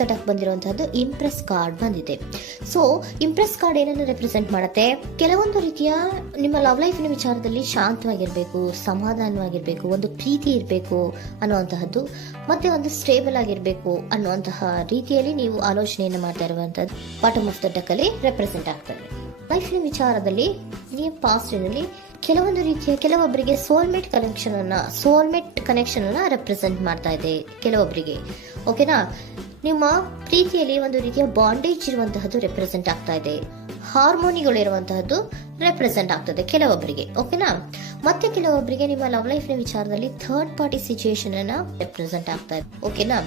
The duck ಬಂದಿರುವಂತಹದ್ದು Impress card ಬಂದಿದೆ. So Impress card ಏನನ್ನು represent ಮಾಡುತ್ತೆ? ಕೆಲವೊಂದು ರೀತಿಯ ನಿಮ್ಮ ಲವ್ ಲೈಫಿನ ವಿಚಾರದಲ್ಲಿ ಶಾಂತವಾಗಿರ್ಬೇಕು, ಸಮಾಧಾನವಾಗಿರ್ಬೇಕು, ಒಂದು ಪ್ರೀತಿ ಇರಬೇಕು ಅನ್ನುವಂತಹದ್ದು, ಮತ್ತೆ ಒಂದು ಸ್ಟೇಬಲ್ ಆಗಿರ್ಬೇಕು ಅನ್ನುವಂತಹ ರೀತಿಯಲ್ಲಿ ನೀವು ಆಲೋಚನೆಯನ್ನು ಮಾಡ್ತಾ ಇರುವಂತಹದ್ದು ಬಾಟಮ್ ಆಫ್ ದ ಡಕ್ ಅಲ್ಲಿ ರೆಪ್ರೆಸೆಂಟ್ ಆಗ್ತದೆ. ಲೈಫಿನ ವಿಚಾರದಲ್ಲಿ ನೀವು ಪಾಸ್ಟಿನಲ್ಲಿ ಕೆಲವೊಂದು ರೀತಿಯ ಕೆಲವೊಬ್ಬರಿಗೆ ಸೋಲ್ಮೇಟ್ ಕನೆಕ್ಷನ್ ಅನ್ನ ರೆಪ್ರೆಸೆಂಟ್ ಮಾಡ್ತಾ ಇದೆ ಕೆಲವೊಬ್ಬರಿಗೆ. ಓಕೆನಾ? ನಿಮ್ಮ ಪ್ರೀತಿಯಲ್ಲಿ ಒಂದು ರೀತಿಯ ಬಾಂಡೇಜ್ ಇರುವಂತಹದ್ದು ರೆಪ್ರೆಸೆಂಟ್ ಆಗ್ತಾ ಇದೆ. ಹಾರ್ಮೋನಿಗಳು ಇರುವಂತಹದ್ದು ರೆಪ್ರೆಸೆಂಟ್ ಆಗ್ತದೆ ಕೆಲವೊಬ್ಬರಿಗೆ. ಓಕೆನಾ? ಮತ್ತೆ ಕೆಲವೊಬ್ಬರಿಗೆ ನಿಮ್ಮ ಲವ್ ಲೈಫ್ ನ ವಿಚಾರದಲ್ಲಿ ಥರ್ಡ್ ಪಾರ್ಟಿ ಸಿಚುಯೇಷನ್ ಅನ್ನ ರೆಪ್ರೆಸೆಂಟ್ ಆಗ್ತಾ ಇದೆ. ಓಕೆನಾ?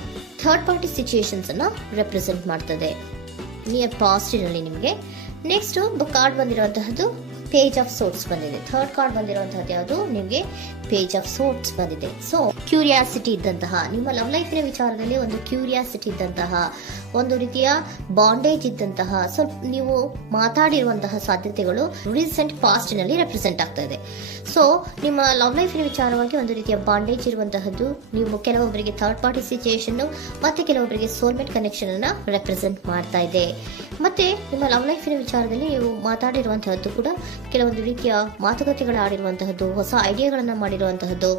ಥರ್ಡ್ ಪಾರ್ಟಿ ಸಿಚುಯೇಷನ್ಸ್ ಅನ್ನ ರೆಪ್ರೆಸೆಂಟ್ ಮಾಡ್ತದೆ ನಿಯರ್ ಪಾಸ್ಟಿನಲ್ಲಿ ನಿಮಗೆ. ನೆಕ್ಸ್ಟ್ ಕಾರ್ಡ್ ಬಂದಿರುವಂತಹದ್ದು ಪೇಜ್ ಆಫ್ ಸೋರ್ಟ್ಸ್ ಬಂದಿದೆ. ಥರ್ಡ್ ಕಾರ್ಡ್ ಬಂದಿರುವಂತಹದ್ದು ಯಾವುದು? ನಿಮಗೆ ಪೇಜ್ ಆಫ್ ಸೋರ್ಟ್ಸ್ ಬಂದಿದೆ. ಸೊ ಕ್ಯೂರಿಯಾಸಿಟಿ ಇದ್ದಂತಹ, ನಿಮ್ಮ ಲವ್ ಲೈಫಿನ ವಿಚಾರದಲ್ಲಿ ಒಂದು ಕ್ಯೂರಿಯಾಸಿಟಿ ಇದ್ದಂತಹ, ಒಂದು ರೀತಿಯ ಬಾಂಡೇಜ್ ಇದ್ದಂತಹ, ಸ್ವಲ್ಪ ನೀವು ಮಾತಾಡಿರುವಂತಹ ಸಾಧ್ಯತೆಗಳು ರೀಸೆಂಟ್ ಪಾಸ್ಟ್ ನಲ್ಲಿ ರೆಪ್ರೆಸೆಂಟ್ ಆಗ್ತಾ ಇದೆ. ಸೊ ನಿಮ್ಮ ಲವ್ ಲೈಫಿನ ವಿಚಾರವಾಗಿ ಒಂದು ರೀತಿಯ ಬಾಂಡೇಜ್ ಇರುವಂತಹದ್ದು, ನೀವು ಕೆಲವೊಬ್ಬರಿಗೆ ಥರ್ಡ್ ಪಾರ್ಟಿ ಸಿಚುಯೇಷನ್ ಮತ್ತೆ ಕೆಲವೊಬ್ಬರಿಗೆ ಸೋಲ್ಮೇಟ್ ಕನೆಕ್ಷನ್ ಅನ್ನ ರೆಪ್ರೆಸೆಂಟ್ ಮಾಡ್ತಾ ಇದೆ. ಮತ್ತೆ ನಿಮ್ಮ ಲವ್ ಲೈಫಿನ ವಿಚಾರದಲ್ಲಿ ನೀವು ಮಾತಾಡಿರುವಂತಹದ್ದು ಕೂಡ ಕೆಲವೊಂದು ರೀತಿಯ ಮಾತುಕತೆಗಳು ಆಡಿರುವಂತಹದ್ದು, ಹೊಸ ಐಡಿಯಾಗಳನ್ನ ಮಾಡಿರುವಂತಹದ್ದು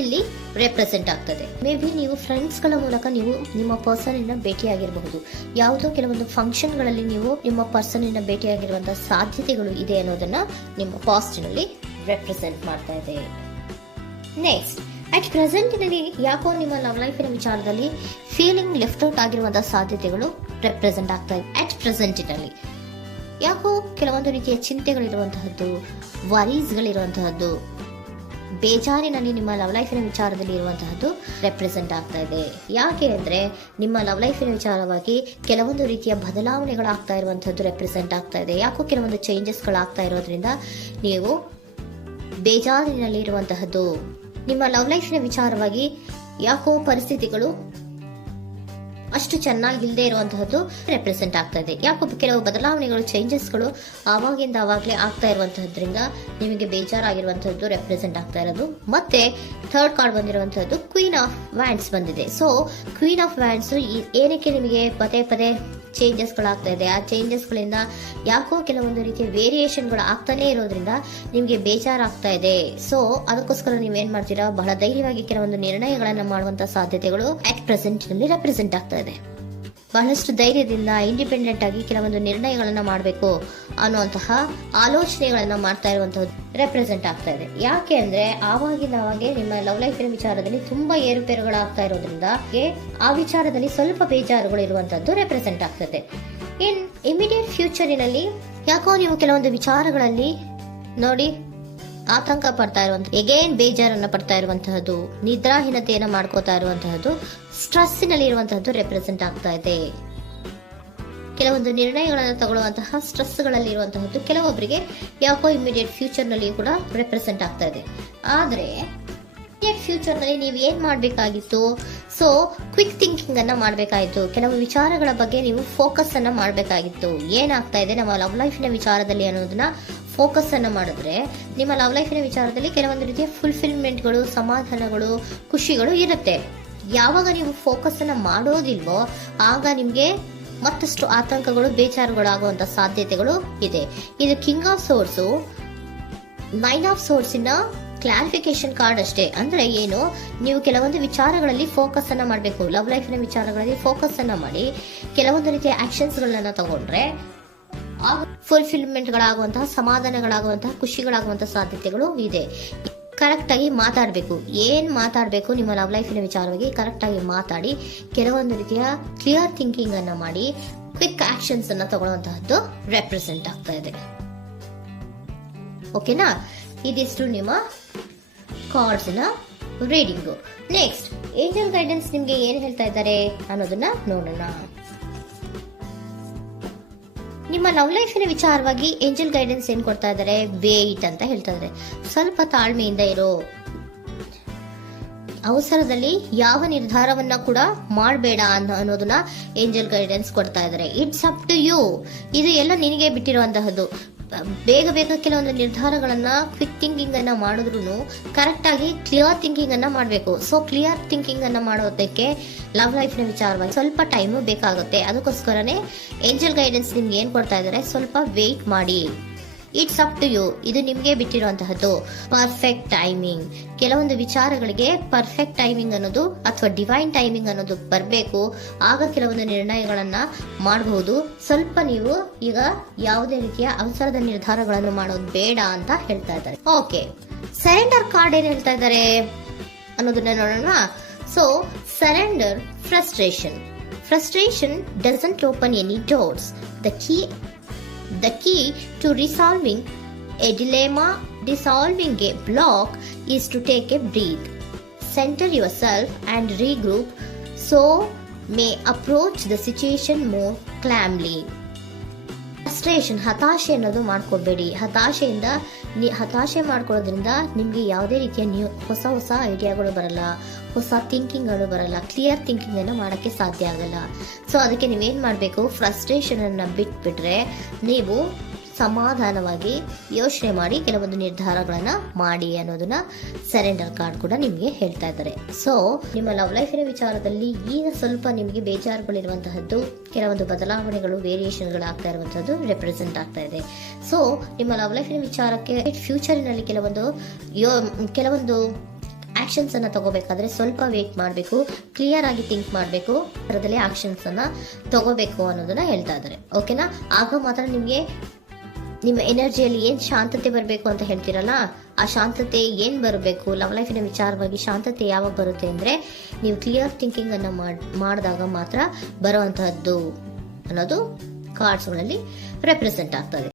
ಇಲ್ಲಿ ರೆಪ್ರೆಸೆಂಟ್ ಆಗ್ತದೆ. ಮೇ ಬಿ ನೀವು ಫ್ರೆಂಡ್ಸ್ ಗಳ ಮೂಲಕ ನೀವು ನಿಮ್ಮ ಪರ್ಸನ್ ಅನ್ನ ಭೇಟಿಯಾಗಿರಬಹುದು. ಯಾವುದೋ ಕೆಲವೊಂದು ಫಂಕ್ಷನ್ ಗಳಲ್ಲಿ ನೀವು ನಿಮ್ಮ ಪರ್ಸನ್ ಅನ್ನ ಭೇಟಿಯಾಗಿರುವಂತಹ ಸಾಧ್ಯತೆಗಳು ಇದೆ ಅನ್ನೋದನ್ನ ನಿಮ್ಮ ಪಾಸ್ಟ್ ನಲ್ಲಿ ರೆಪ್ರೆಸೆಂಟ್ ಮಾಡ್ತಾ ಇದೆ. ನೆಕ್ಸ್ಟ್, ಅಟ್ ಪ್ರೆಸೆಂಟ್ನಲ್ಲಿ ಯಾಕೋ ನಿಮ್ಮ ಲವ್ ಲೈಫಿನ ವಿಚಾರದಲ್ಲಿ ಫೀಲಿಂಗ್ ಲೆಫ್ಟ್ ಔಟ್ ಆಗಿರುವಂತಹ ಸಾಧ್ಯತೆಗಳು ರೆಪ್ರೆಸೆಂಟ್ ಆಗ್ತಾ ಇದೆ. ಅಟ್ ಪ್ರೆಸೆಂಟ್ನಲ್ಲಿ ಯಾಕೋ ಕೆಲವೊಂದು ರೀತಿಯ ಚಿಂತೆಗಳಿರುವಂತಹದ್ದು, ವರೀಸ್ಗಳಿರುವಂತಹದ್ದು, ಬೇಜಾರಿನಲ್ಲಿ ನಿಮ್ಮ ಲವ್ ಲೈಫಿನ ವಿಚಾರದಲ್ಲಿ ಇರುವಂತಹದ್ದು ರೆಪ್ರೆಸೆಂಟ್ ಆಗ್ತಾ ಇದೆ. ಯಾಕೆ ಅಂದ್ರೆ ನಿಮ್ಮ ಲವ್ ಲೈಫಿನ ವಿಚಾರವಾಗಿ ಕೆಲವೊಂದು ರೀತಿಯ ಬದಲಾವಣೆಗಳಾಗ್ತಾ ಇರುವಂತಹದ್ದು ರೆಪ್ರೆಸೆಂಟ್ ಆಗ್ತಾ ಇದೆ. ಯಾಕೋ ಕೆಲವೊಂದು ಚೇಂಜಸ್ಗಳಾಗ್ತಾ ಇರೋದ್ರಿಂದ ನೀವು ಬೇಜಾರಿನಲ್ಲಿ ಇರುವಂತಹದ್ದು. ನಿಮ್ಮ ಲವ್ ಲೈಫಿನ ವಿಚಾರವಾಗಿ ಯಾಕೋ ಪರಿಸ್ಥಿತಿಗಳು ಅಷ್ಟು ಚೆನ್ನಾಗಿಲ್ಲದೆ ಇರುವಂತಹದ್ದು ರೆಪ್ರೆಸೆಂಟ್ ಆಗ್ತಾ ಇದೆ. ಯಾಕೋ ಕೆಲವು ಬದಲಾವಣೆಗಳು, ಚೇಂಜಸ್ಗಳು ಆವಾಗಿಂದ ಆವಾಗಲೇ ಆಗ್ತಾ ಇರುವಂತಹದ್ರಿಂದ ನಿಮಗೆ ಬೇಜಾರಾಗಿರುವಂತಹದ್ದು ರೆಪ್ರೆಸೆಂಟ್ ಆಗ್ತಾ ಇರೋದು. ಮತ್ತೆ ಥರ್ಡ್ ಕಾರ್ಡ್ ಬಂದಿರುವಂತಹದ್ದು ಕ್ವೀನ್ ಆಫ್ ವ್ಯಾಂಡ್ಸ್ ಬಂದಿದೆ. ಸೊ ಕ್ವೀನ್ ಆಫ್ ವ್ಯಾಂಡ್ಸ್ ಏನಕ್ಕೆ ನಿಮಗೆ ಪದೇ ಪದೇ ಚೇಂಜಸ್ಗಳಾಗ್ತಾ ಇದೆ? ಆ ಚೇಂಜಸ್ಗಳಿಂದ ಯಾಕೋ ಕೆಲವೊಂದು ರೀತಿಯ ವೇರಿಯೇಷನ್ಗಳು ಆಗ್ತಾನೆ ಇರೋದ್ರಿಂದ ನಿಮಗೆ ಬೇಜಾರಾಗ್ತಾ ಇದೆ. ಸೊ ಅದಕ್ಕೋಸ್ಕರ ನೀವೇನ್ ಮಾಡ್ತೀರಾ? ಬಹಳ ಧೈರ್ಯವಾಗಿ ಕೆಲವೊಂದು ನಿರ್ಣಯಗಳನ್ನ ಮಾಡುವಂತಹ ಸಾಧ್ಯತೆಗಳು ಅಟ್ ಪ್ರೆಸೆಂಟ್ ನಲ್ಲಿ ರೆಪ್ರೆಸೆಂಟ್ ಆಗ್ತಾ ಇದೆ. ಬಹಳಷ್ಟು ಧೈರ್ಯದಿಂದ ಇಂಡಿಪೆಂಡೆಂಟ್ ಆಗಿ ಕೆಲವೊಂದು ನಿರ್ಣಯಗಳನ್ನ ಮಾಡಬೇಕು ಅನ್ನುವಂತಹ ಆಲೋಚನೆಗಳನ್ನ ಮಾಡ್ತಾ ಇರುವಂತಹದ್ದು ರೆಪ್ರೆಸೆಂಟ್ ಆಗ್ತಾ ಇದೆ. ಯಾಕೆ ಅಂದ್ರೆ ಆವಾಗಿನವಾಗೆ ನಿಮ್ಮ ಲವ್ ಲೈಫಿನ ವಿಚಾರದಲ್ಲಿ ತುಂಬಾ ಏರುಪೇರುಗಳಾಗ್ತಾ ಇರೋದ್ರಿಂದ ಆ ವಿಚಾರದಲ್ಲಿ ಸ್ವಲ್ಪ ಬೇಜಾರುಗಳು ಇರುವಂತದ್ದು ರೆಪ್ರೆಸೆಂಟ್ ಆಗ್ತದೆ. ಇನ್ ಇಮಿಡಿಯೇಟ್ ಫ್ಯೂಚರಿನಲ್ಲಿ ಯಾಕೋ ನೀವು ಕೆಲವೊಂದು ವಿಚಾರಗಳಲ್ಲಿ ನೋಡಿ ಆತಂಕ ಪಡ್ತಾ ಇರುವಂತಹ, ಎಗೇನ್ ಬೇಜಾರನ್ನ ಪಡ್ತಾ ಇರುವಂತಹದ್ದು, ನಿದ್ರಾಹೀನತೆಯನ್ನ ಮಾಡ್ಕೋತಾ ಇರುವಂತಹದ್ದು, ಸ್ಟ್ರೆಸ್ಸಿನಲ್ಲಿ ಇರುವಂತಹದ್ದು ರೆಪ್ರೆಸೆಂಟ್ ಆಗ್ತಾ ಇದೆ. ಕೆಲವೊಂದು ನಿರ್ಣಯಗಳನ್ನು ತಗೊಳ್ಳುವಂತಹ ಸ್ಟ್ರೆಸ್ಗಳಲ್ಲಿ ಇರುವಂತಹದ್ದು ಕೆಲವೊಬ್ಬರಿಗೆ ಯಾಕೋ ಇಮಿಡಿಯೇಟ್ ಫ್ಯೂಚರ್ ನಲ್ಲಿ ಕೂಡ ರೆಪ್ರೆಸೆಂಟ್ ಆಗ್ತಾ ಇದೆ. ಆದ್ರೆ ಫ್ಯೂಚರ್ ನಲ್ಲಿ ನೀವು ಏನ್ ಮಾಡ್ಬೇಕಾಗಿತ್ತು? ಸೊ ಕ್ವಿಕ್ ಥಿಂಕಿಂಗ್ ಅನ್ನ ಮಾಡ್ಬೇಕಾಗಿತ್ತು. ಕೆಲವು ವಿಚಾರಗಳ ಬಗ್ಗೆ ನೀವು ಫೋಕಸ್ ಅನ್ನ ಮಾಡ್ಬೇಕಾಗಿತ್ತು. ಏನಾಗ್ತಾ ಇದೆ ನಮ್ಮ ಲವ್ ಲೈಫಿನ ವಿಚಾರದಲ್ಲಿ ಅನ್ನೋದನ್ನ ಫೋಕಸ್ ಅನ್ನ ಮಾಡಿದ್ರೆ ನಿಮ್ಮ ಲವ್ ಲೈಫಿನ ವಿಚಾರದಲ್ಲಿ ಕೆಲವೊಂದು ರೀತಿಯ ಫುಲ್ಫಿಲ್ಮೆಂಟ್ಗಳು, ಸಮಾಧಾನಗಳು, ಖುಷಿಗಳು ಇರುತ್ತೆ. ಯಾವಾಗ ನೀವು ಫೋಕಸ್ ಅನ್ನ ಮಾಡೋದಿಲ್ವೋ ಆಗ ನಿಮ್ಗೆ ಮತ್ತಷ್ಟು ಆತಂಕಗಳು, ಬೇಜಾರುಗಳು ಆಗುವಂತ ಸಾಧ್ಯತೆಗಳು ಇದೆ. ಇದು king of swords, nine of ಸೋರ್ಸಿನ ಕ್ಲಾರಿಫಿಕೇಶನ್ ಕಾರ್ಡ್ ಅಷ್ಟೇ. ಅಂದ್ರೆ ಏನು? ನೀವು ಕೆಲವೊಂದು ವಿಚಾರಗಳಲ್ಲಿ ಫೋಕಸ್ ಅನ್ನ ಮಾಡಬೇಕು. ಲವ್ ಲೈಫಿನ ವಿಚಾರಗಳಲ್ಲಿ ಫೋಕಸ್ ಅನ್ನ ಮಾಡಿ ಕೆಲವೊಂದು ರೀತಿಯ ಆಕ್ಷನ್ಸ್ ಗಳನ್ನ ತಗೊಂಡ್ರೆ ಫುಲ್ಫಿಲ್ಮೆಂಟ್ ಗಳಾಗುವಂತಹ, ಸಮಾಧಾನಗಳಾಗುವಂತಹ, ಖುಷಿಗಳಾಗುವಂತಹ ಸಾಧ್ಯತೆಗಳು ಇದೆ. ಕರೆಕ್ಟ್ ಆಗಿ ಮಾತಾಡಬೇಕು. ಏನ್ ಮಾತಾಡಬೇಕು ನಿಮ್ಮ ಲವ್ ಲೈಫಿನ ವಿಚಾರವಾಗಿ ಕರೆಕ್ಟ್ ಆಗಿ ಮಾತಾಡಿ ಕೆಲವೊಂದು ರೀತಿಯ ಕ್ಲಿಯರ್ ಥಿಂಕಿಂಗ್ ಅನ್ನ ಮಾಡಿ ಕ್ವಿಕ್ ಆಕ್ಷನ್ಸ್ ಅನ್ನ ತಗೊಳ್ಳುವಂತಹದ್ದು ರೆಪ್ರೆಸೆಂಟ್ ಆಗ್ತಾ ಇದೆ. ಓಕೆನಾ? ಇದಿಷ್ಟು ನಿಮ್ಮ ಕಾರ್ಡ್ಸ್ ನ ರೀಡಿಂಗು. ನೆಕ್ಸ್ಟ್, ಏಂಜಲ್ ಗೈಡೆನ್ಸ್ ನಿಮ್ಗೆ ಏನ್ ಹೇಳ್ತಾ ಇದ್ದಾರೆ ಅನ್ನೋದನ್ನ ನೋಡೋಣ. ನಿಮ್ಮ ಲವ್ ಲೈಫಿನ ವಿಚಾರವಾಗಿ ಏಂಜಲ್ ಗೈಡೆನ್ಸ್ ಏನ್ ಕೊಡ್ತಾ ಇದ್ದಾರೆ? ವೇಟ್ ಅಂತ ಹೇಳ್ತಾ ಇದ್ದಾರೆ. ಸ್ವಲ್ಪ ತಾಳ್ಮೆಯಿಂದ ಇರೋ, ಅವಸರದಲ್ಲಿ ಯಾವ ನಿರ್ಧಾರವನ್ನ ಕೂಡ ಮಾಡಬೇಡ ಅನ್ನೋದನ್ನ ಏಂಜಲ್ ಗೈಡೆನ್ಸ್ ಕೊಡ್ತಾ ಇದ್ದಾರೆ. It's up to you. ಇದು ಎಲ್ಲ ನಿನಗೆ ಬಿಟ್ಟಿರುವಂತಹದ್ದು. ಬೇಗ ಬೇಗ ಕೆಲವೊಂದು ನಿರ್ಧಾರಗಳನ್ನ ಕ್ವಿಕ್ ಥಿಂಕಿಂಗ್ ಅನ್ನ ಮಾಡಿದ್ರು ಕರೆಕ್ಟ್ ಆಗಿ ಕ್ಲಿಯರ್ ಥಿಂಕಿಂಗ್ ಅನ್ನ ಮಾಡಬೇಕು. ಸೊ ಕ್ಲಿಯರ್ ಥಿಂಕಿಂಗ್ ಅನ್ನ ಮಾಡೋದಕ್ಕೆ ಲವ್ ಲೈಫ್ ನ ವಿಚಾರವಾಗಿ ಸ್ವಲ್ಪ ಟೈಮು ಬೇಕಾಗುತ್ತೆ. ಅದಕ್ಕೋಸ್ಕರನೇ ಏಂಜಲ್ ಗೈಡೆನ್ಸ್ ನಿಮ್ಗೆ ಏನ್ ಕೊಡ್ತಾ ಇದ್ದಾರೆ, ಸ್ವಲ್ಪ ವೇಟ್ ಮಾಡಿ. ಇಟ್ಸ್ ಅಪ್ ಟು ಯು, ಇದು ನಿಮ್ಗೆ ಬಿಟ್ಟಿರುವಂತಹದ್ದು. ಪರ್ಫೆಕ್ಟ್ ಟೈಮಿಂಗ್, ಕೆಲವೊಂದು ವಿಚಾರಗಳಿಗೆ ಪರ್ಫೆಕ್ಟ್ ಟೈಮಿಂಗ್ ಅನ್ನೋದು ಅಥವಾ ಡಿವೈನ್ ಟೈಮಿಂಗ್ ಅನ್ನೋದು ಬರಬೇಕು. ಆಗ ಕೆಲವೊಂದು ನಿರ್ಣಯಗಳನ್ನ ಮಾಡಬಹುದು. ಸ್ವಲ್ಪ ನೀವು ಈಗ ಯಾವುದೇ ರೀತಿಯ ಅವಸರದ ನಿರ್ಧಾರಗಳನ್ನು ಮಾಡೋದು ಬೇಡ ಅಂತ ಹೇಳ್ತಾ ಇದ್ದಾರೆ. ಓಕೆ, ಸರೆಂಡರ್ ಕಾರ್ಡ್ ಏನ್ ಹೇಳ್ತಾ ಇದ್ದಾರೆ ಅನ್ನೋದನ್ನ ನೋಡೋಣ. So surrender frustration doesn't open any doors. The key to resolving a dilemma, dissolving a block, is to take a breath, center yourself and regroup so may approach the situation more calmly. Frustration, ಹತಾಶೆ ಅನ್ನೋದು ಮಾಡ್ಕೋಬೇಡಿ. ಹತಾಶೆ ಮಾಡ್ಕೊಳ್ಳೋದ್ರಿಂದ ನಿಮ್ಗೆ ಯಾವುದೇ ರೀತಿಯ ಹೊಸ ಐಡಿಯಾಗಳು ಬರಲ್ಲ, ಹೊಸ ಥಿಂಕಿಂಗ್ಗಳು ಬರಲ್ಲ, ಕ್ಲಿಯರ್ ಥಿಂಕಿಂಗ್ ಅನ್ನ ಮಾಡಕ್ಕೆ ಸಾಧ್ಯ ಆಗಲ್ಲ. ಸೊ ಅದಕ್ಕೆ ನೀವೇನ್ ಮಾಡ್ಬೇಕು, ಫ್ರಸ್ಟ್ರೇಷನ್ ಅನ್ನ ಬಿಟ್ಬಿಟ್ರೆ ನೀವು ಸಮಾಧಾನವಾಗಿ ಯೋಚನೆ ಮಾಡಿ ಕೆಲವೊಂದು ನಿರ್ಧಾರಗಳನ್ನ ಮಾಡಿ ಅನ್ನೋದನ್ನ ಸರೆಂಡರ್ ಕಾರ್ಡ್ ಕೂಡ ನಿಮ್ಗೆ ಹೇಳ್ತಾ ಇದ್ದಾರೆ. ಸೊ ನಿಮ್ಮ ಲವ್ ಲೈಫಿನ ವಿಚಾರದಲ್ಲಿ ಈಗ ಸ್ವಲ್ಪ ನಿಮಗೆ ಬೇಜಾರುಗಳಿರುವಂತಹದ್ದು, ಕೆಲವೊಂದು ಬದಲಾವಣೆಗಳು, ವೇರಿಯೇಷನ್ಗಳು ಆಗ್ತಾ ಇರುವಂತಹದ್ದು ರೆಪ್ರೆಸೆಂಟ್ ಆಗ್ತಾ ಇದೆ. ಸೊ ನಿಮ್ಮ ಲವ್ ಲೈಫಿನ ವಿಚಾರಕ್ಕೆ ಫ್ಯೂಚರಿನಲ್ಲಿ ಕೆಲವೊಂದು ಆಕ್ಷನ್ಸ್ ಅನ್ನ ತಗೋಬೇಕಾದ್ರೆ ಸ್ವಲ್ಪ ವೇಟ್ ಮಾಡಬೇಕು, ಕ್ಲಿಯರ್ ಆಗಿ ಥಿಂಕ್ ಮಾಡಬೇಕು, ಅದರಲ್ಲೇ ಆಕ್ಷನ್ಸ್ ಅನ್ನ ತಗೋಬೇಕು ಅನ್ನೋದನ್ನ ಹೇಳ್ತಾ ಇದ್ದಾರೆ. ಓಕೆನಾ? ಆಗ ಮಾತ್ರ ನಿಮ್ಗೆ ನಿಮ್ಮ ಎನರ್ಜಿಯಲ್ಲಿ ಏನ್ ಶಾಂತತೆ ಬರಬೇಕು ಅಂತ ಹೇಳ್ತೀರಲ್ಲ, ಆ ಶಾಂತತೆ ಏನ್ ಬರಬೇಕು, ಲವ್ ಲೈಫಿನ ವಿಚಾರವಾಗಿ ಶಾಂತತೆ ಯಾವಾಗ ಬರುತ್ತೆ ಅಂದ್ರೆ ನೀವು ಕ್ಲಿಯರ್ ಥಿಂಕಿಂಗ್ ಅನ್ನ ಮಾಡಿದಾಗ ಮಾತ್ರ ಬರುವಂತಹದ್ದು ಅನ್ನೋದು ಕಾರ್ಡ್ಸ್ ಗಳಲ್ಲಿ ರೆಪ್ರೆಸೆಂಟ್ ಆಗ್ತದೆ.